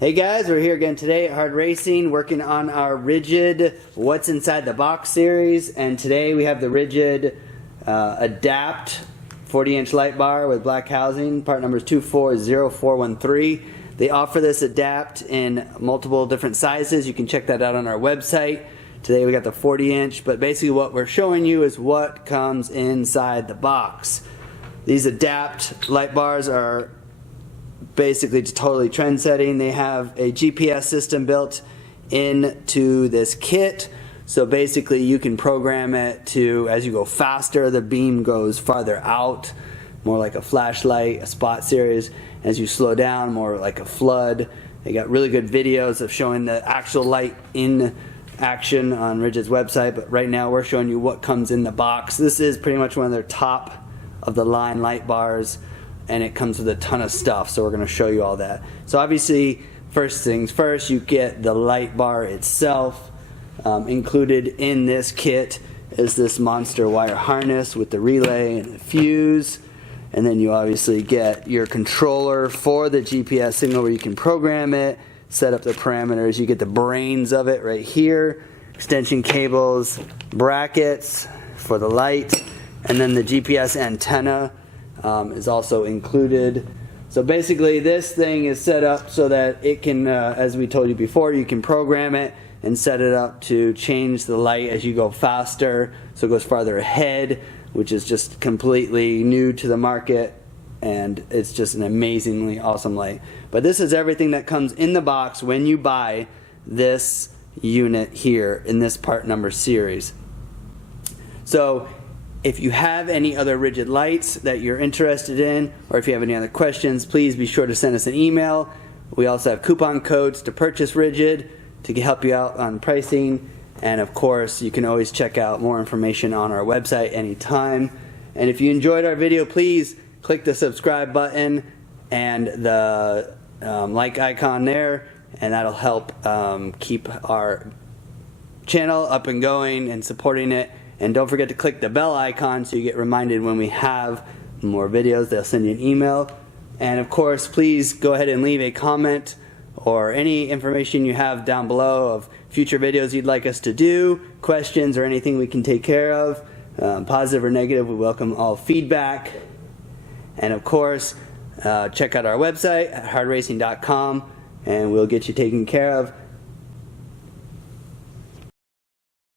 Hey guys, we're here again today at HardRacing working on our Rigid What's Inside the Box series, and today we have the Rigid Adapt 40-inch light bar with black housing. Part number is 240413. They offer this Adapt in multiple different sizes. You can check that out on our website. Today we got the 40-inch, but basically what we're showing you is what comes inside the box. These Adapt light bars are basically totally trend-setting. They have a GPS system built into this kit, so basically you can program it to, as you go faster, the beam goes farther out, more like a flashlight, a spot series. As you slow down, more like a flood. They got really good videos of showing the actual light in action on Rigid's website, but right now we're showing you what comes in the box. This is pretty much one of their top of the line light bars, and it comes with a ton of stuff, so we're going to show you all that. So obviously, first things first, you get the light bar itself. Included in this kit is this monster wire harness with the relay and the fuse, and then you obviously get your controller for the GPS signal where you can program it, set up the parameters. You get the brains of it right here, extension cables, brackets for the light, and then the GPS antenna is also included. So basically this thing is set up so that it can, as we told you before, you can program it and set it up to change the light as you go faster, so it goes farther ahead, which is just completely new to the market, and it's just an amazingly awesome light. But this is everything that comes in the box when you buy this unit here in this part number series. So if you have any other Rigid lights that you're interested in, or if you have any other questions, please be sure to send us an email. We also have coupon codes to purchase Rigid to help you out on pricing. And of course, you can always check out more information on our website anytime. And if you enjoyed our video, please click the subscribe button and the like icon there, and that'll help keep our channel up and going and supporting it. And don't forget to click the bell icon so you get reminded when we have more videos. They'll send you an email. And of course, please go ahead and leave a comment or any information you have down below of future videos you'd like us to do, questions, or anything we can take care of, positive or negative. We welcome all feedback. And of course, check out our website at hardracing.com, and we'll get you taken care of.